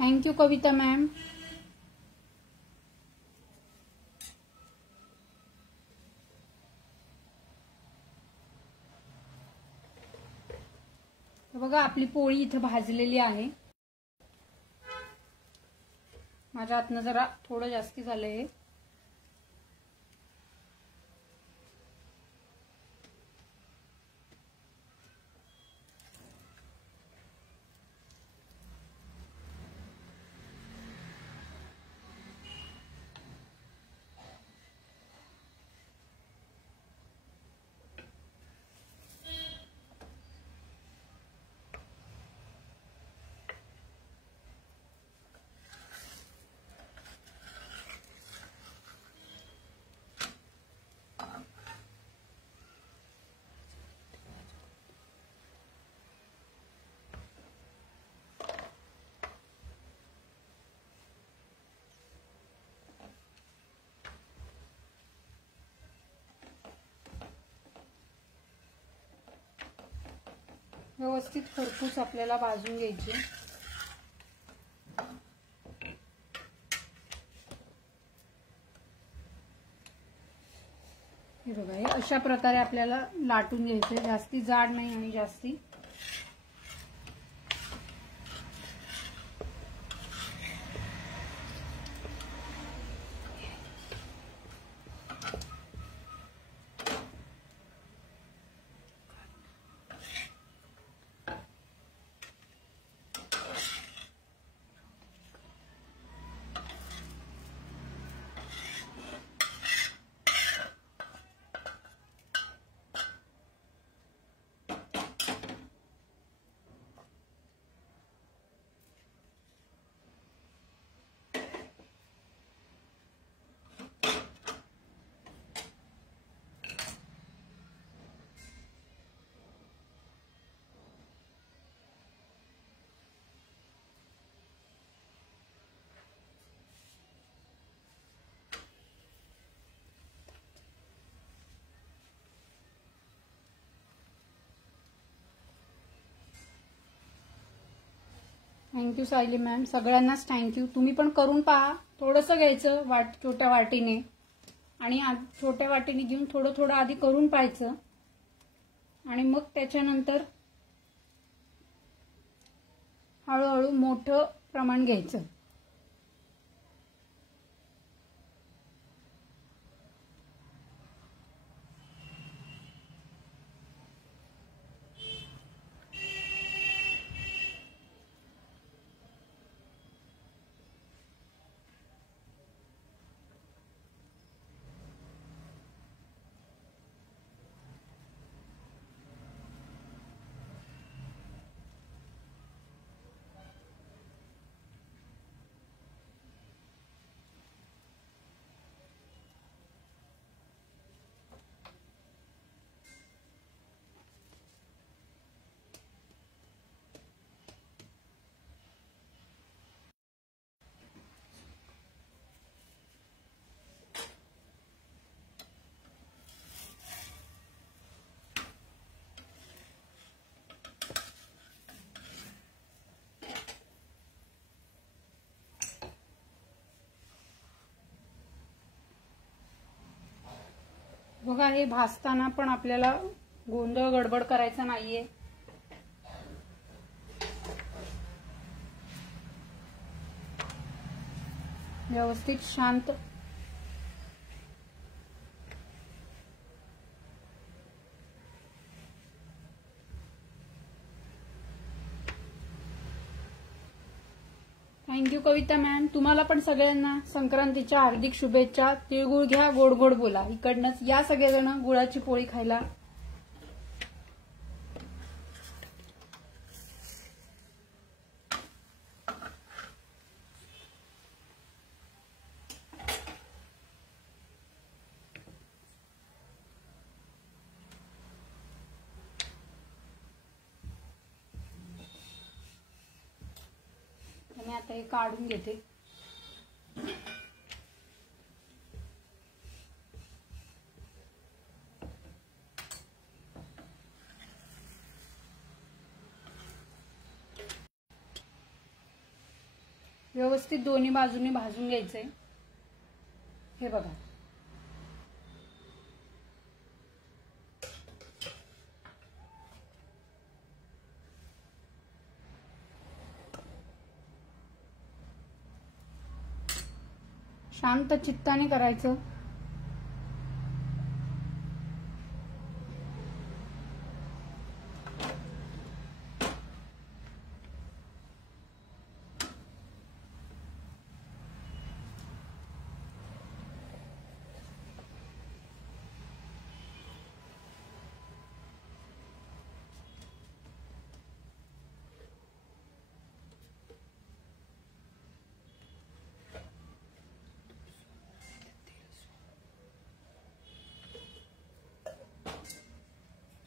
थँक्यू कविता मॅम. बघा आपली पोळी इथं भाजलेली आहे. माझ्या हातनं जरा थोडं जास्ती झालंय. व्यवस्थित खरपूस आपल्याला भाजून घ्यायची। हे बघा, हे अशा प्रकारे आपल्याला लाटून घ्यायचे, जास्ती जाड नाही आणि जास्ती थँक्यू सायली मॅम, सगळ्यांनाच थँक्यू। तुम्ही पण करून पहा, थोडंसं घ्यायचं छोट्या वाटीने आणि छोट्या वाटीने घेऊन थोडं थोडं आधी करून पाहायचं आणि मग त्याच्यानंतर हळूहळू मोठं प्रमाण घ्यायचं। बघा, हे भाजताना पण आपल्याला गोंधळ गडबड करायचा नाहीये। व्यवस्थित शांत थँक्यू कविता मॅम, तुम्हाला पण सगळ्यांना संक्रांतीच्या हार्दिक शुभेच्छा। तिळगुळ घ्या, गोड गोड बोला। इकडनंच या सगळेजण गुळाची पोळी खायला। मी आता हे काढून घेते। व्यवस्थित दोन्ही बाजूनी भाजून घ्यायचंय। हे बघा, शांत चित्ताने करायचं।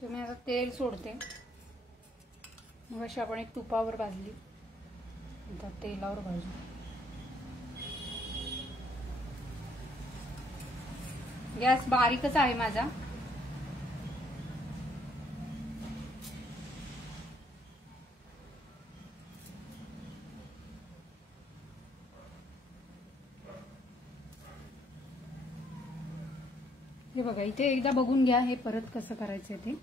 तुम्ही आता तेल सोडते। मग अशी आपण एक तुपावर भाजली, आता तेलावर भाजू। गॅस बारीकच आहे माझा। हे बघा, इथे एकदा बघून घ्या हे परत कसं करायचं ते.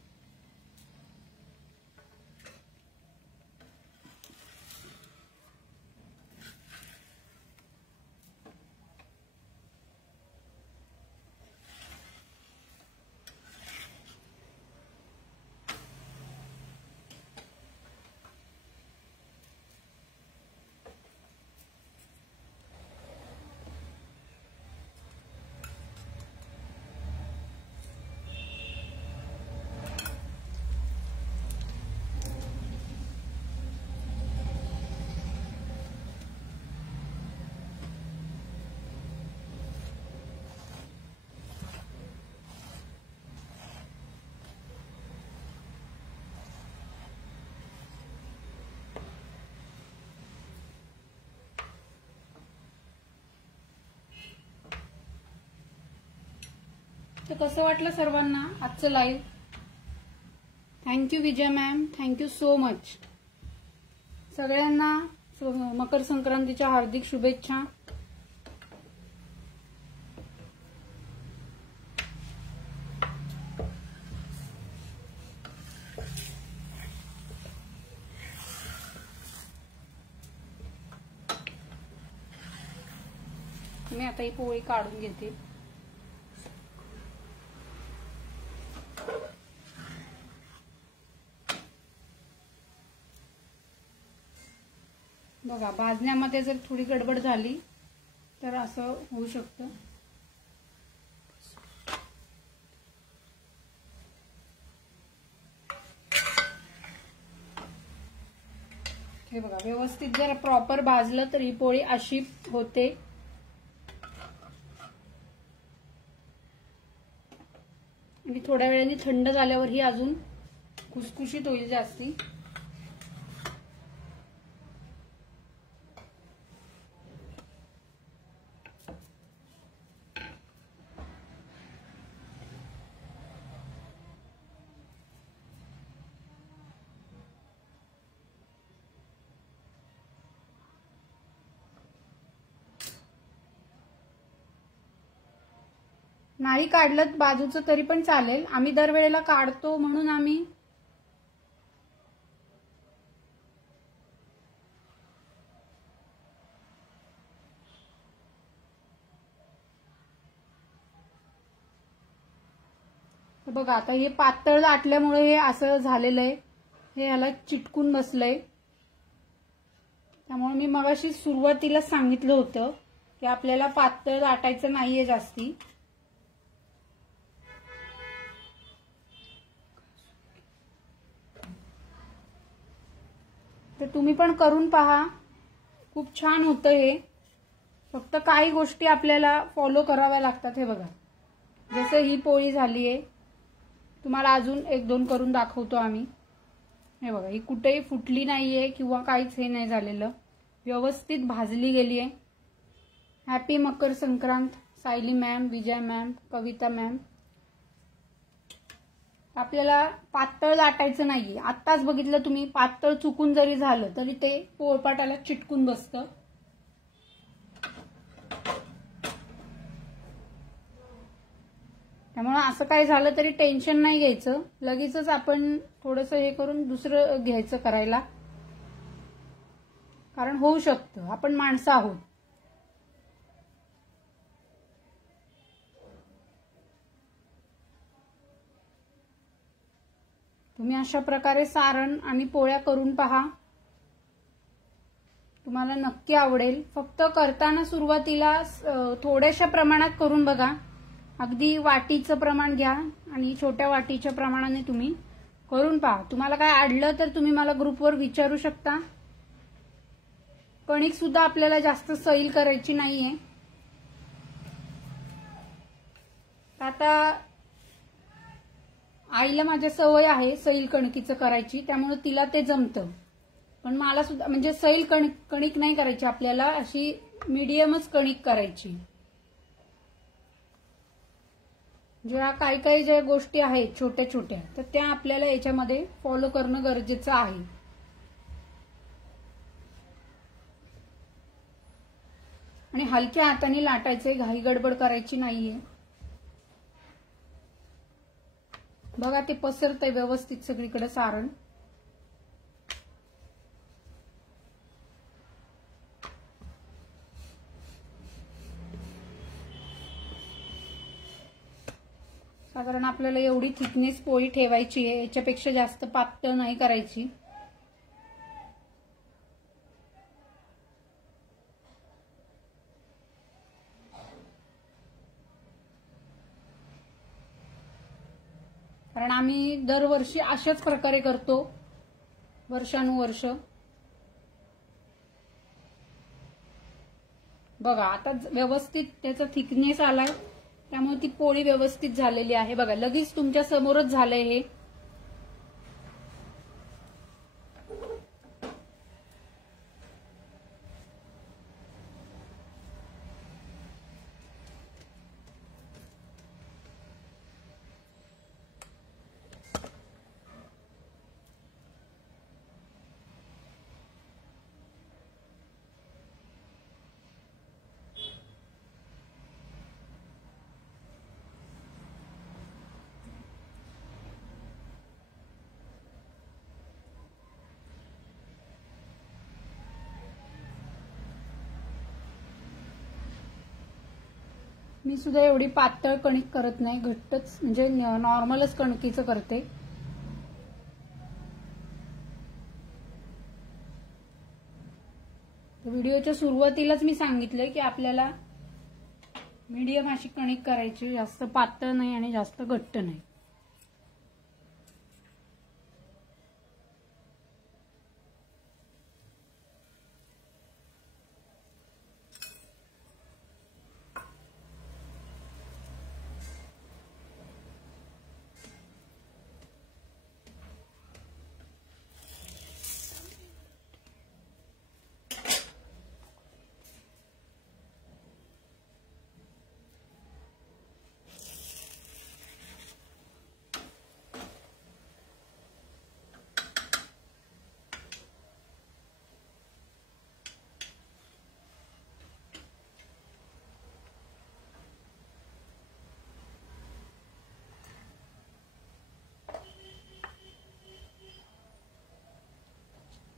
तर कसं वाटलं सर्वांना आजचं लाईव्ह? थँक्यू विजय मॅम, थँक्यू सो मच. सगळ्यांना मकर संक्रांतीच्या हार्दिक शुभेच्छा. मी आता ही पोळी काढून घेते. बघा, भाजण्यामध्ये जर थोडी गडबड झाली तर असं होऊ शकतं. हे बघा, व्यवस्थित जर प्रॉपर भाजलं तर ही पोळी अशी होते. आणि थोड्या वेळाने थंड झाल्यावर ही अजून खुसखुशीत होईल जास्ती. नाही काढलं बाजूचं तरी पण चालेल. आम्ही दरवेळेला काढतो म्हणून आम्ही बघा, आता हे पातळ लाटल्यामुळे हे असं झालेलं आहे. हे याला चिटकून बसलंय. त्यामुळे मी मगाशी सुरुवातीला सांगितलं होतं की आपल्याला पातळ लाटायचं नाहीये जास्ती. तर तुम्ही पण करून पहा, खूप छान होतं हे. फक्त काही गोष्टी आपल्याला फॉलो कराव्या लागतात. हे बघा, जसं ही पोळी झालीये, तुम्हाला अजून एक दोन करून दाखवतो आम्ही. हे बघा, ही कुठेही फुटली नाहीये किंवा काहीच हे नाही झालेलं, व्यवस्थित भाजली गेलीये. हॅपी मकर संक्रांत सायली मॅम, विजय मॅम, कविता मॅम. आपल्याला पातळ लाटायचं नाहीये. आत्ताच बघितलं तुम्ही, पातळ चुकून जरी झालं तरी ते पोळपाटाला चिटकून बसतं. त्यामुळे असं काय झालं तरी टेन्शन नाही घ्यायचं. लगेचच आपण थोडंसं हे करून दुसरं घ्यायचं करायला, कारण होऊ शकतं. आपण माणसं आहोत. तुम्ही अशा प्रकारे सारण आणि पोळ्या करून पहा, तुम्हाला नक्की आवडेल. फक्त करताना सुरुवातीला थोड्याशा प्रमाणात करून बघा. अगदी वाटीचं प्रमाण घ्या आणि छोट्या वाटीच्या प्रमाणाने तुम्ही करून पहा. तुम्हाला काय अडलं तर तुम्ही मला ग्रुपवर विचारू शकता. कणिक सुद्धा आपल्याला जास्त सैल करायची नाहीये. आता आईला माझ्या सवय आहे सैल कणकीचं करायची, त्यामुळे तिला ते जमतं. पण मला सुद्धा म्हणजे सैल कणिक नाही करायची आपल्याला, अशी मीडियमच कणिक करायची. ज्या काही ज्या गोष्टी आहेत छोट्या छोट्या, तर त्या आपल्याला याच्यामध्ये फॉलो करणं गरजेचं आहे. आणि हलक्या हाताने लाटायचे, घाई गडबड करायची नाहीये. बघा ते पसरतंय व्यवस्थित सगळीकडे सारण. साधारण आपल्याला एवढी थिकनेस पोळी ठेवायची आहे, याच्यापेक्षा जास्त पातळ नाही करायची. कारण आम्ही दरवर्षी अशाच प्रकारे करतो, वर्षानुवर्ष. बघा आता व्यवस्थित त्याचा थिकनेस आलाय, त्यामुळे ती पोळी व्यवस्थित झालेली आहे. बघा लगेच तुमच्या समोरच झालंय हे. मी सुद्धा एवढी पातळ कणिक करत नाही, घट्टच म्हणजे नॉर्मलच कणकीचं करते. व्हिडिओच्या सुरुवातीलाच मी सांगितलंय की आपल्याला मीडियम अशी कणिक करायची, जास्त पातळ नाही आणि जास्त घट्ट नाही.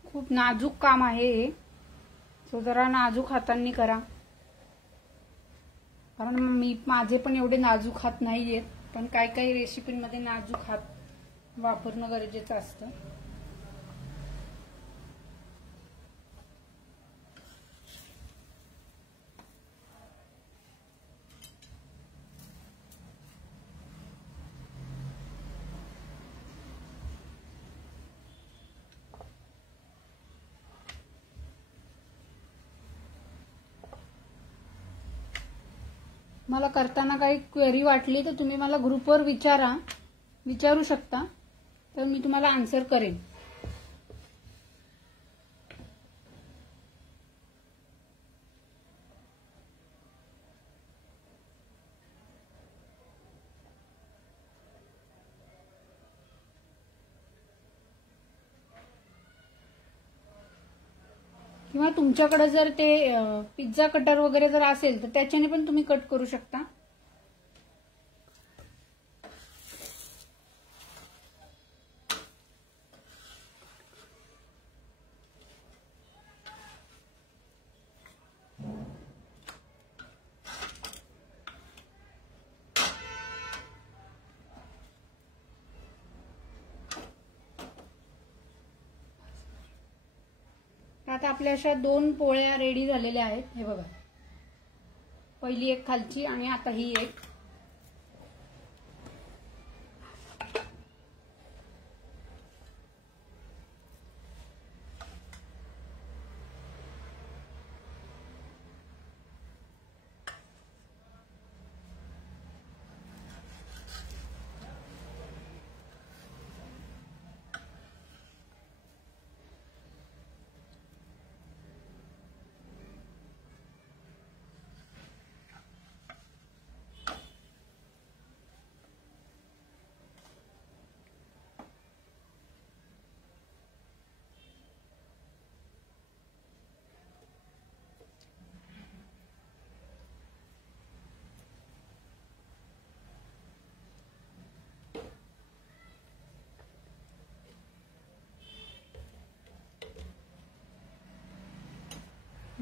खूप नाजूक काम आहे हे, सो जरा नाजूक हातांनी करा. कारण माझे पण एवढे नाजूक हात नाहीयेत, पण काही काही रेसिपीमध्ये नाजूक हात वापरणं गरजेचं असतं. मला करताना काही क्वेरी वाटली तर तुम्ही मला ग्रुपवर विचारू शकता, तर मी तुम्हाला आन्सर करेन. किंवा तुमच्याकडे जर ते पिझ्झा कटर वगैरे जर असेल तर त्याच्याने पण तुम्ही कट करू शकता. आता आपल्या अशा 2 पोळ्या रेडी झालेल्या आहेत. हे बघा, पहिली एक खालची आणि आता ही एक.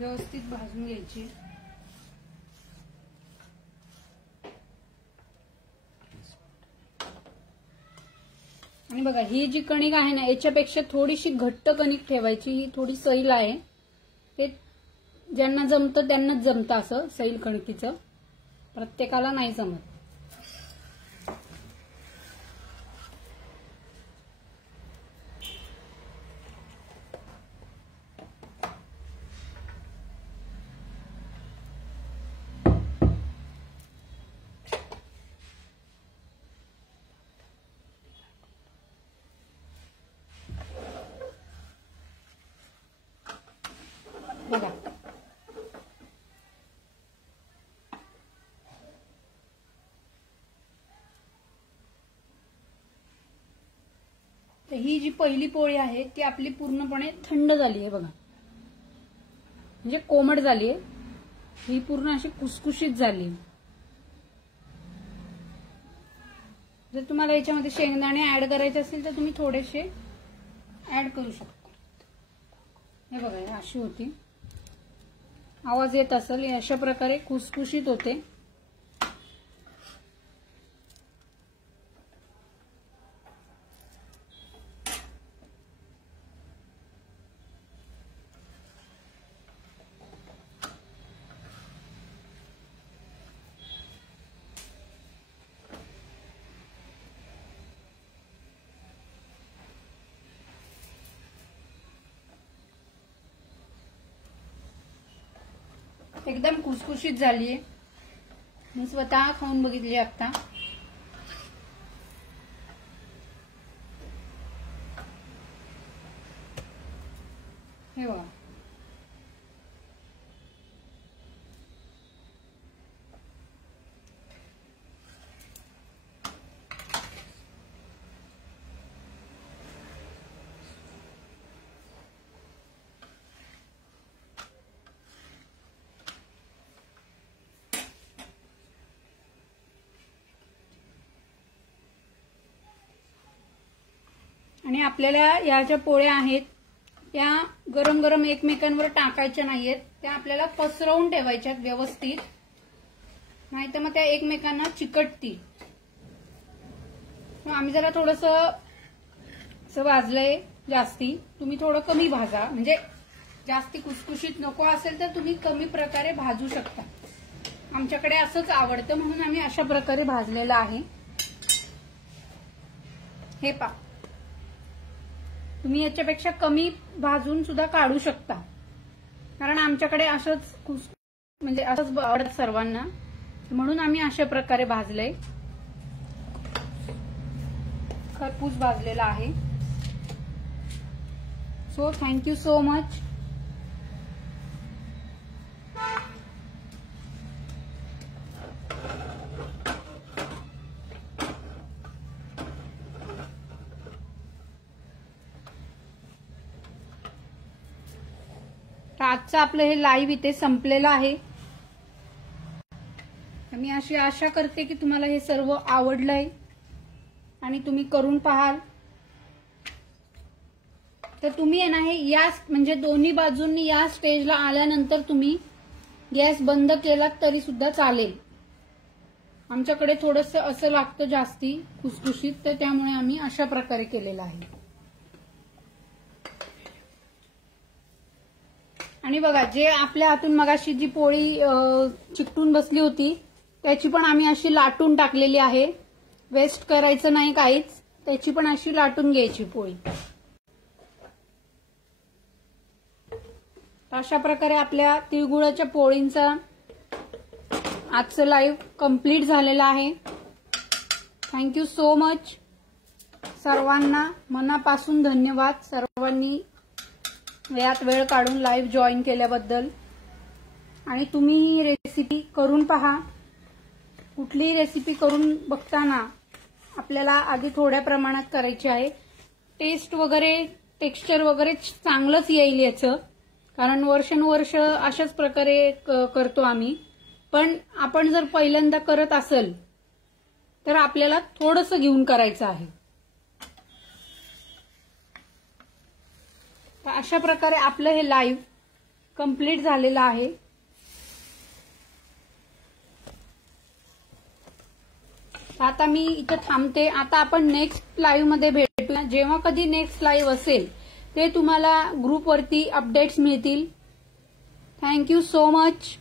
व्यवस्थित भाजून घ्यायची. आणि बघा ही जी कणिक आहे ना याच्यापेक्षा थोडीशी घट्ट कणिक ठेवायची. ही थोडी सैल आहे, ते ज्यांना जमतं त्यांनाच जमतं असं सैल कणकीचं, प्रत्येकाला नाही जमत. बघा तर ही जी पहिली पोळी आहे ती आपली पूर्णपणे थंड झाली आहे. बघा म्हणजे कोमट झाली आहे, ही पूर्ण अशी खुसखुशीत झाली. जर तुम्हाला याच्यामध्ये शेंगदाणे ऍड करायचे असतील तर तुम्ही थोडेसे ऍड करू शकता. हे बघा अशी होती, आवाज येत असेल, अशा प्रकारे खुसखुशीत होते. एकदम खुसखुशीत झालीये. मी स्वतः खाऊन बघितली आता. हे बघा आणि आपल्याला या ज्या पोळ्या आहेत त्या गरम गरम एकमेकांवर टाकायच्या नाहीयेत, त्या आपल्याला पसरवून ठेवायच्यात व्यवस्थित, नाहीतर मग त्या एकमेकांना चिकटतील. आम्ही जरा थोडंसं भाजलंय जास्ती, तुम्ही थोडं कमी भाजा, म्हणजे जास्ती खुसखुशीत नको असेल तर तुम्ही कमी प्रकारे भाजू शकता. आमच्याकडे असंच आवडतं म्हणून आम्ही अशा प्रकारे भाजलेलं आहे. हे पा तुम्ही याच्यापेक्षा कमी भाजून सुद्धा काढू शकता, कारण आमच्याकडे असंच म्हणजे असंच आवडत सर्वांना, म्हणून आम्ही अशा प्रकारे भाजलंय. खरपूस भाजलेला आहे. So thank you so much. आजचं आपलं हे लाईव्ह इथे संपलेलं आहे. मी अशी आशा करते की तुम्हाला हे सर्व आवडलंय आणि तुम्ही करून पाहाल. तर तुम्ही आहे ना हे या म्हणजे दोन्ही बाजूंनी या स्टेजला आल्यानंतर तुम्ही गॅस बंद केलात तरी सुद्धा चालेल. आमच्याकडे थोडंसं असं लागतं जास्ती खुसखुशीत, तर त्यामुळे आम्ही अशा प्रकारे केलेलं आहे. आणि बघा जे आपल्या हातून मगाशी जी पोळी चिकटून बसली होती त्याची पण आम्ही अशी लाटून टाकलेली आहे. वेस्ट करायचं नाही काहीच, त्याची पण अशी लाटून घ्यायची पोळी. अशा प्रकारे आपल्या तिळगुळाच्या पोळींचा आजचं लाईव्ह कंप्लीट झालेलं आहे. Thank you so much. सर्वांना मनापासून धन्यवाद. सर्वांनी वेळात वेळ काढून लाईव्ह जॉईन केल्याबद्दल. आणि तुम्ही ही रेसिपी करून पहा. कुठलीही रेसिपी करून बघताना आपल्याला आधी थोड्या प्रमाणात करायची आहे. टेस्ट वगैरे टेक्स्चर वगैरे चांगलंच येईल याचं, कारण वर्षानुवर्ष अशाच प्रकारे करतो आम्ही. पण आपण जर पहिल्यांदा करत असेल तर आपल्याला थोडंसं घेऊन करायचं आहे. अशा प्रकारे आपलं हे लाईव्ह कंप्लीट झालेला आहे. आता मी इथे थांबते. आता आपण नेक्स्ट लाईव्ह मध्ये भेटूया. जेव्हा कधी नेक्स्ट लाईव्ह असेल ते तुम्हाला ग्रुपवरती अपडेट्स मिळतील. Thank you so much.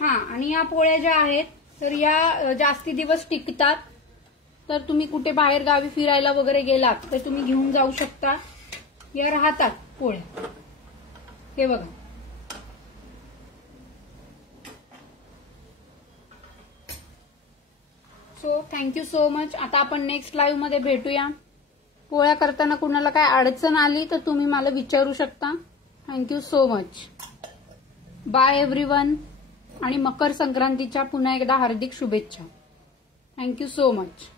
हा, आणि या पोळ्या ज्या आहेत तर या जास्ती दिवस टिकतात. तर तुम्ही कुठे बाहेर गावी फिरायला वगैरे गेलात तर तुम्ही घेऊन जाऊ शकता. या राहतात पोळ्या. हे बघा. So thank you so much. आता आपण नेक्स्ट लाईव्ह मध्ये भेटूया. पोळ्या करताना कुणाला काय अडचण आली तर तुम्ही मला विचारू शकता. Thank you so much. Bye everyone. आणि मकर संक्रांतीच्या पुन्हा एकदा हार्दिक शुभेच्छा. Thank you so much.